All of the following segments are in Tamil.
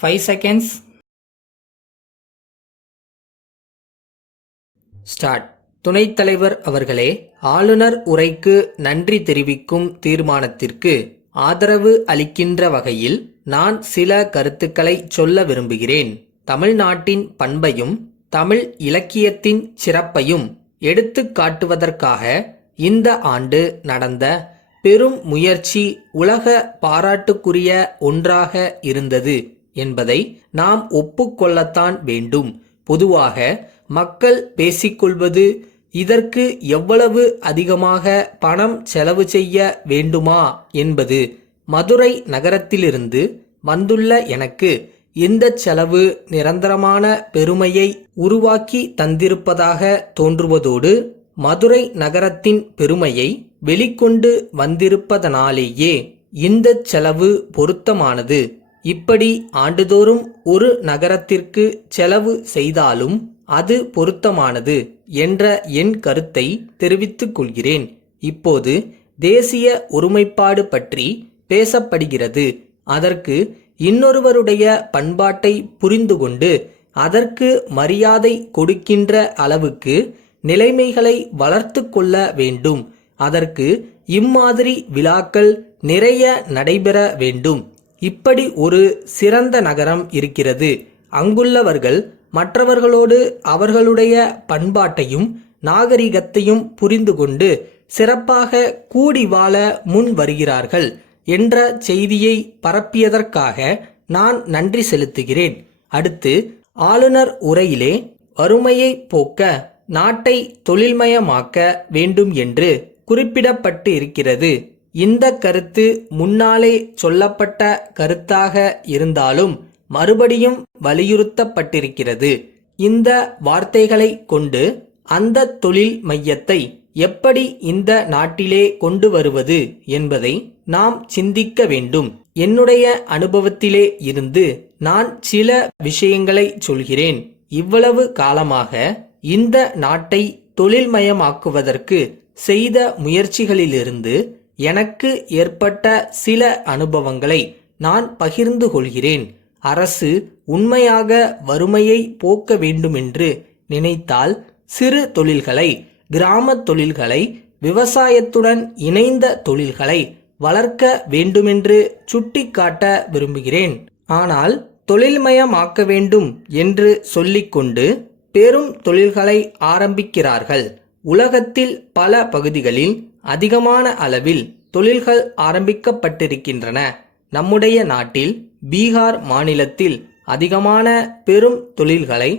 5 seconds. ஸ்டார்ட். துணைத் தலைவர் அவர்களே, ஆளுநர் உரைக்கு நன்றி தெரிவிக்கும் தீர்மானத்திற்கு ஆதரவு அளிக்கின்ற வகையில் நான் சில கருத்துக்களை சொல்ல விரும்புகிறேன். தமிழ்நாட்டின் பண்பையும் தமிழ் இலக்கியத்தின் சிறப்பையும் எடுத்துக் காட்டுவதற்காக இந்த ஆண்டு நடந்த பெரும் முயற்சி உலக பாராட்டுக்குரிய ஒன்றாக இருந்தது என்பதை நாம் ஒப்புக்கொள்ளத்தான் வேண்டும். பொதுவாக மக்கள் பேசிக்கொள்வது இதற்கு எவ்வளவு அதிகமாக பணம் செலவு செய்ய வேண்டுமா என்பது. மதுரை நகரத்திலிருந்து வந்துள்ள எனக்கு இந்த செலவு நிரந்தரமான பெருமையை உருவாக்கி தந்திருப்பதாக தோன்றுவதோடு மதுரை நகரத்தின் பெருமையை வெளிக்கொண்டு வந்திருப்பதனாலேயே இந்த செலவு பொருத்தமானது. இப்படி ஆண்டுதோறும் ஒரு நகரத்திற்கு செலவு செய்தாலும் அது பொருத்தமானது என்ற என் கருத்தை தெரிவித்துக் கொள்கிறேன். இப்போது தேசிய ஒருமைப்பாடு பற்றி பேசப்படுகிறது. அதற்கு இன்னொருவருடைய பண்பாட்டை புரிந்து கொண்டு அதற்கு மரியாதை கொடுக்கின்ற அளவுக்கு நிலைமைகளை வளர்த்து கொள்ள வேண்டும். அதற்கு இம்மாதிரி விழாக்கள் நிறைய நடைபெற வேண்டும். இப்படி ஒரு சிறந்த நகரம் இருக்கிறது. அங்குள்ளவர்கள் மற்றவர்களோடு அவர்களுடைய பண்பாட்டையும் நாகரிகத்தையும் புரிந்து கொண்டு சிறப்பாக கூடி வாழ முன் வருகிறார்கள் என்ற செய்தியை பரப்பியதற்காக நான் நன்றி செலுத்துகிறேன். அடுத்து, ஆளுநர் உரையிலே வறுமையை போக்க நாட்டை தொழில்மயமாக்க வேண்டும் என்று குறிப்பிடப்பட்டு இருக்கிறது. இந்த கருத்து முன்னாலே சொல்லப்பட்ட கருத்தாக இருந்தாலும் மறுபடியும் வலியுறுத்தப்பட்டிருக்கிறது. இந்த வார்த்தைகளை கொண்டு அந்த தொழில் மையத்தை எப்படி இந்த நாட்டிலே கொண்டு வருவது என்பதை நாம் சிந்திக்க வேண்டும். என்னுடைய அனுபவத்திலே இருந்து நான் சில விஷயங்களை சொல்கிறேன். இவ்வளவு காலமாக இந்த நாட்டை தொழில்மயமாக்குவதற்கு செய்த முயற்சிகளிலிருந்து எனக்கு ஏற்பட்ட சில அனுபவங்களை நான் பகிர்ந்து கொள்கிறேன். அரசு உண்மையாக வறுமையை போக்க வேண்டுமென்று நினைத்தால் சிறு தொழில்களை, கிராம தொழில்களை, விவசாயத்துடன் இணைந்த தொழில்களை வளர்க்க வேண்டுமென்று சுட்டிக்காட்ட விரும்புகிறேன். ஆனால் தொழில்மயமாக்க வேண்டும் என்று சொல்லிக்கொண்டு பெரும் தொழில்களை ஆரம்பிக்கிறார்கள். உலகத்தில் பல பகுதிகளில் அதிகமான அளவில் தொழில்கள் ஆரம்பிக்கப்பட்டிருக்கின்றன. நம்முடைய நாட்டில் பீகார் மாநிலத்தில் அதிகமான பெரும் தொழில்களை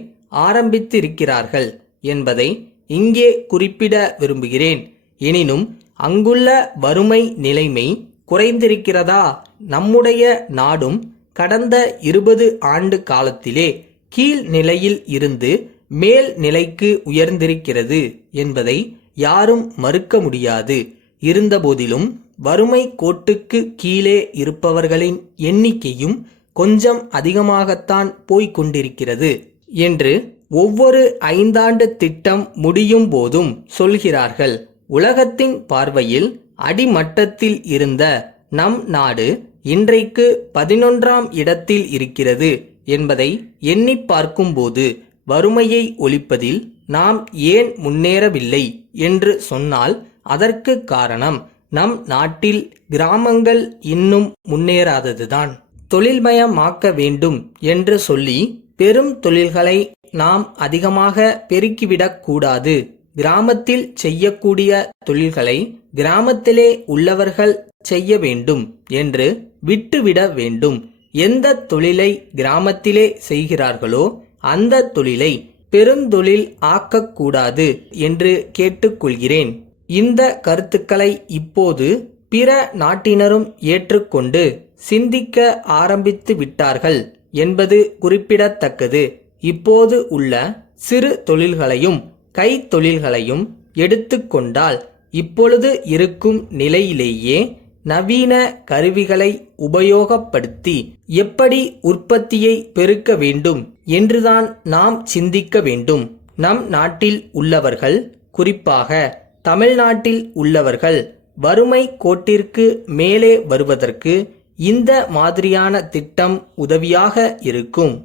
ஆரம்பித்திருக்கிறார்கள் என்பதை இங்கே குறிப்பிட விரும்புகிறேன். எனினும் அங்குள்ள வறுமை நிலைமை குறைந்திருக்கிறதா? நம்முடைய நாடும் கடந்த 20 ஆண்டு காலத்திலே கீழ் நிலையில் இருந்து மேல் நிலைக்கு உயர்ந்திருக்கிறது என்பதை யாரும் மறுக்க முடியாது. இருந்தபோதிலும் வறுமை கோட்டுக்கு கீழே இருப்பவர்களின் எண்ணிக்கையும் கொஞ்சம் அதிகமாகத்தான் போய்கொண்டிருக்கிறது என்று ஒவ்வொரு 5 ஆண்டு திட்டம் முடியும் போதும் சொல்கிறார்கள். உலகத்தின் பார்வையில் அடிமட்டத்தில் இருந்த நம் நாடு இன்றைக்கு 11ஆம் இடத்தில் இருக்கிறது என்பதை எண்ணி பார்க்கும்போது வறுமையை ஒழிப்பதில் நாம் ஏன் முன்னேறவில்லை என்று சொன்னால் அதற்கு காரணம் நம் நாட்டில் கிராமங்கள் இன்னும் முன்னேறாததுதான். தொழில்மயமாக்க வேண்டும் என்று சொல்லி பெரும் தொழில்களை நாம் அதிகமாக பெருக்கிவிடக் கூடாது. கிராமத்தில் செய்யக்கூடிய தொழில்களை கிராமத்திலே உள்ளவர்கள் செய்ய வேண்டும் என்று விட்டுவிட வேண்டும். எந்த தொழிலை கிராமத்திலே செய்கிறார்களோ அந்த தொழிலை பெருந்தொழில் ஆக்கக்கூடாது என்று கேட்டுக்கொள்கிறேன். இந்த கருத்துக்களை இப்போது பிற நாட்டினரும் ஏற்றுக்கொண்டு சிந்திக்க ஆரம்பித்து விட்டார்கள் என்பது குறிப்பிடத்தக்கது. இப்போது உள்ள சிறு தொழில்களையும் கைத்தொழில்களையும் எடுத்துக்கொண்டால் இப்பொழுது இருக்கும் நிலையிலேயே நவீன கருவிகளை உபயோகப்படுத்தி எப்படி உற்பத்தியை பெருக்க வேண்டும் என்றுதான் நாம் சிந்திக்க வேண்டும். நம் நாட்டில் உள்ளவர்கள், குறிப்பாக தமிழ்நாட்டில் உள்ளவர்கள் வறுமை கோட்டிற்கு மேலே வருவதற்கு இந்த மாதிரியான திட்டம் உதவியாக இருக்கும்.